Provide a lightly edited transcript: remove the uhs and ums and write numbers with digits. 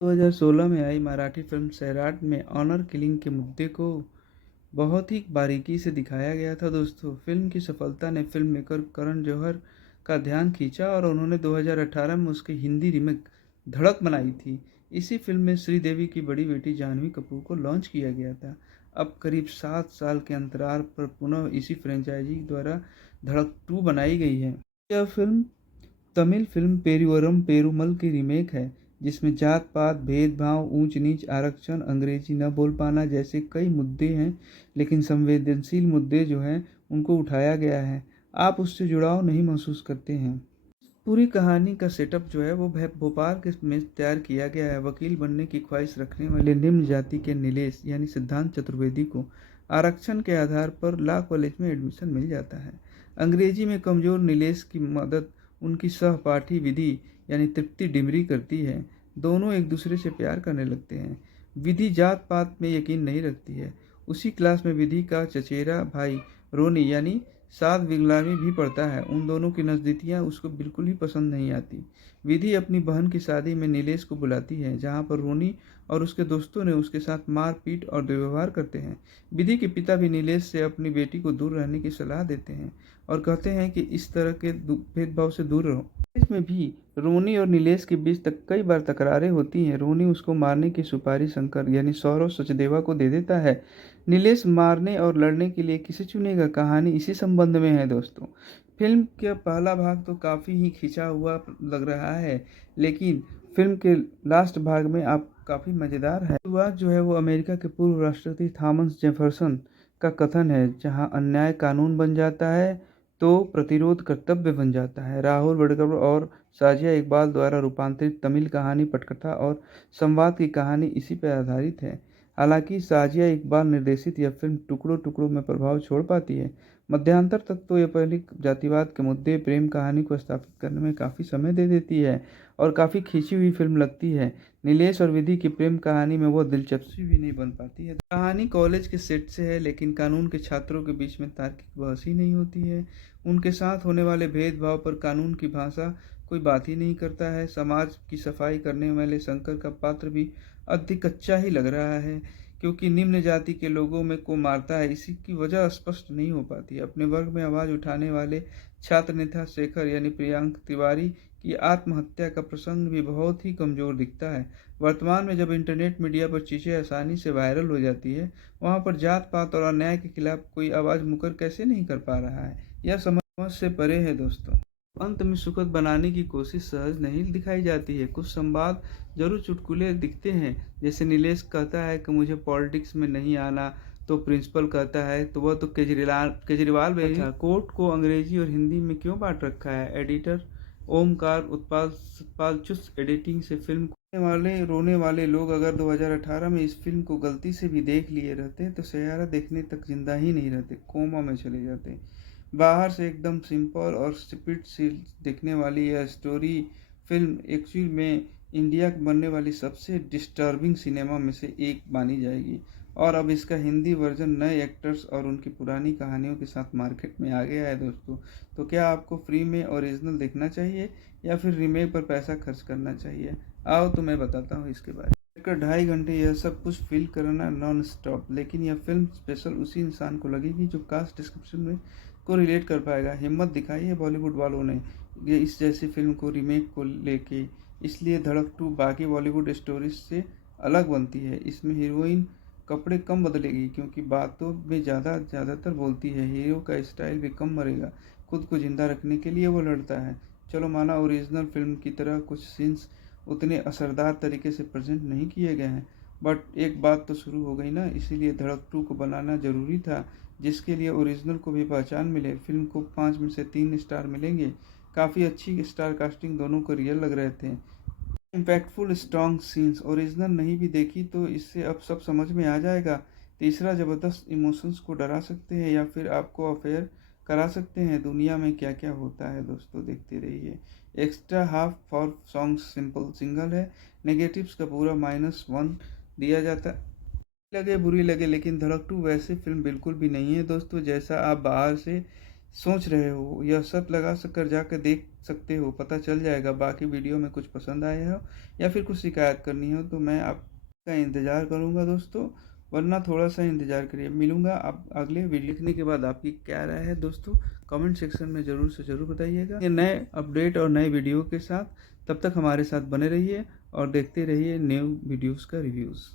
2016 में आई मराठी फिल्म सैराट में honour killing के मुद्दे को बहुत ही बारीकी से दिखाया गया था दोस्तों। फिल्म की सफलता ने फिल्म मेकर करण जौहर का ध्यान खींचा और उन्होंने 2018 में उसकी हिंदी रीमेक धड़क बनाई थी। इसी फिल्म में श्रीदेवी की बड़ी बेटी जानवी कपूर को लॉन्च किया गया था। अब करीब 7 साल के अंतराल पर पुनः इसी फ्रेंचाइजी द्वारा धड़क 2 बनाई गई है। यह फिल्म तमिल फिल्म पेरुवरम पेरुमल की रीमेक है, जिसमें जात-पात, भेदभाव, ऊंच-नीच, आरक्षण, अंग्रेजी न बोल पाना जैसे कई मुद्दे हैं, लेकिन संवेदनशील मुद्दे जो हैं, उनको उठाया गया है। आप उससे जुड़ाव नहीं महसूस करते हैं। पूरी कहानी का सेटअप जो है वो भोपाल के में तैयार किया गया है। वकील बनने की ख्वाहिश रखने वाले निम्न जाति के नीलेश यानी सिद्धांत चतुर्वेदी को आरक्षण के आधार पर लॉ कॉलेज में एडमिशन मिल जाता है। अंग्रेजी में कमजोर नीलेश की मदद उनकी सहपाठी विधि यानी तृप्ति डिमरी करती है। दोनों एक दूसरे से प्यार करने लगते हैं। विधि जात पात में यकीन नहीं रखती है। उसी क्लास में विधि का चचेरा भाई रोनी यानी साथ गुलामी भी पड़ता है। उन दोनों की नज़दीकियाँ उसको बिल्कुल ही पसंद नहीं आती। विधि अपनी बहन की शादी में नीलेश को बुलाती है, जहाँ पर रोनी और उसके दोस्तों ने उसके साथ मारपीट और दुर्व्यवहार करते हैं। विधि के पिता भी नीलेश से अपनी बेटी को दूर रहने की सलाह देते हैं और कहते हैं कि इस तरह के भेदभाव से दूर रहो। इसमें भी रोनी और नीलेश के बीच तक कई बार तकरारें होती हैं। रोनी उसको मारने की सुपारी शंकर यानी सौरव सचदेवा को दे देता है। नीलेश मारने और लड़ने के लिए किसे चुनेगा, कहानी इसी संबंध में है दोस्तों। फिल्म का पहला भाग तो काफ़ी ही खिंचा हुआ लग रहा है, लेकिन फिल्म के लास्ट भाग में आप काफ़ी मज़ेदार है। शुरुआत जो है वो अमेरिका के पूर्व राष्ट्रपति थॉमस जेफरसन का कथन है, जहाँ अन्याय कानून बन जाता है तो प्रतिरोध कर्तव्य बन जाता है। राहुल वडकर और साजिया इकबाल द्वारा रूपांतरित तमिल कहानी पटकथा और संवाद की कहानी इसी पर आधारित है। हालांकि साजिया इकबाल निर्देशित यह फिल्म टुकड़ों टुकड़ों में प्रभाव छोड़ पाती है। मध्यांतर तक तो यह पहली जातिवाद के मुद्दे प्रेम कहानी को स्थापित करने में काफ़ी समय दे देती है और काफ़ी खींची हुई फिल्म लगती है। नीलेश और विधि की प्रेम कहानी में वो दिलचस्पी भी नहीं बन पाती है। कहानी कॉलेज के सेट से है, लेकिन कानून के छात्रों के बीच में तार्किक बहस ही नहीं होती है। उनके साथ होने वाले भेदभाव पर कानून की भाषा कोई बात ही नहीं करता है। समाज की सफाई करने वाले शंकर का पात्र भी अधिक कच्चा ही लग रहा है, क्योंकि निम्न जाति के लोगों में को मारता है, इसी की वजह स्पष्ट नहीं हो पाती। अपने वर्ग में आवाज़ उठाने वाले छात्र नेता शेखर यानी प्रियांक तिवारी की आत्महत्या का प्रसंग भी बहुत ही कमज़ोर दिखता है। वर्तमान में जब इंटरनेट मीडिया पर चीज़ें आसानी से वायरल हो जाती है, वहाँ पर जात पात और अन्याय के खिलाफ कोई आवाज़ मुकर कैसे नहीं कर पा रहा है, यह समझ से परे है दोस्तों। अंत में सुखद बनाने की कोशिश सहज नहीं दिखाई जाती है। कुछ संवाद जरूर चुटकुले दिखते हैं, जैसे नीलेश कहता है कि मुझे पॉलिटिक्स में नहीं आना, तो प्रिंसिपल कहता है तो वह तो केजरीवाल भी था। कोर्ट को अंग्रेजी और हिंदी में क्यों बांट रखा है। एडिटर ओमकार उत्पाल सतपाल चुस्त एडिटिंग से फिल्म रोने वाले लोग अगर 2018 में इस फिल्म को गलती से भी देख लिए रहते तो सैयारा देखने तक जिंदा ही नहीं रहते, कोमा में चले जाते। बाहर से एकदम सिंपल और स्पिरिट सी दिखने वाली यह स्टोरी फिल्म एक्चुअल में इंडिया में बनने वाली सबसे डिस्टर्बिंग सिनेमा में से एक मानी जाएगी। और अब इसका हिंदी वर्जन नए एक्टर्स और उनकी पुरानी कहानियों के साथ मार्केट में आ गया है दोस्तों। तो क्या आपको फ्री में ओरिजिनल देखना चाहिए या फिर रीमेक पर पैसा खर्च करना चाहिए? आओ तो मैं बताता हूँ इसके बारे में। 2.5 घंटे यह सब कुछ फील करना नॉन स्टॉप, लेकिन यह फिल्म स्पेशल उसी इंसान को लगेगी जो कास्ट डिस्क्रिप्शन में को रिलेट कर पाएगा। हिम्मत दिखाई है बॉलीवुड वालों ने ये इस जैसी फिल्म को रीमेक को लेके, इसलिए धड़क 2 बाकी बॉलीवुड स्टोरीज से अलग बनती है। इसमें हीरोइन कपड़े कम बदलेगी, क्योंकि बातों में ज़्यादातर बोलती है। हीरो का स्टाइल भी कम मरेगा, खुद को जिंदा रखने के लिए वो लड़ता है। चलो माना ओरिजिनल फिल्म की तरह कुछ सीन्स उतने असरदार तरीके से प्रेजेंट नहीं किए गए हैं, बट एक बात तो शुरू हो गई ना, इसीलिए धड़क 2 को बनाना ज़रूरी था, जिसके लिए ओरिजिनल को भी पहचान मिले। फिल्म को 5 में से 3 स्टार मिलेंगे। काफ़ी अच्छी स्टार कास्टिंग, दोनों को रियल लग रहे थे। इम्पैक्टफुल स्ट्रॉन्ग सीन्स, ओरिजिनल नहीं भी देखी तो इससे अब सब समझ में आ जाएगा। तीसरा, ज़बरदस्त इमोशंस को डरा सकते हैं या फिर आपको अफेयर करा सकते हैं। दुनिया में क्या क्या होता है दोस्तों, देखते रहिए। Extra half for song simple single है। नेगेटिव्स का पूरा -1 दिया जाता है। लगे बुरी लगे, लेकिन धड़क 2 वैसे फिल्म बिल्कुल भी नहीं है दोस्तों, जैसा आप बाहर से सोच रहे हो, यह सब लगा कर जाकर देख सकते हो, पता चल जाएगा। बाकी वीडियो में कुछ पसंद आया हो या फिर कुछ शिकायत करनी हो तो मैं आपका इंतज़ार करूँगा दोस्तों, वरना थोड़ा सा इंतज़ार करिए। मिलूँगा आप अगले वीडियो देखने के बाद। आपकी क्या राय है दोस्तों, कमेंट सेक्शन में ज़रूर से ज़रूर बताइएगा। ये नए अपडेट और नए वीडियो के साथ, तब तक हमारे साथ बने रहिए और देखते रहिए न्यू वीडियोज़ का रिव्यूज़।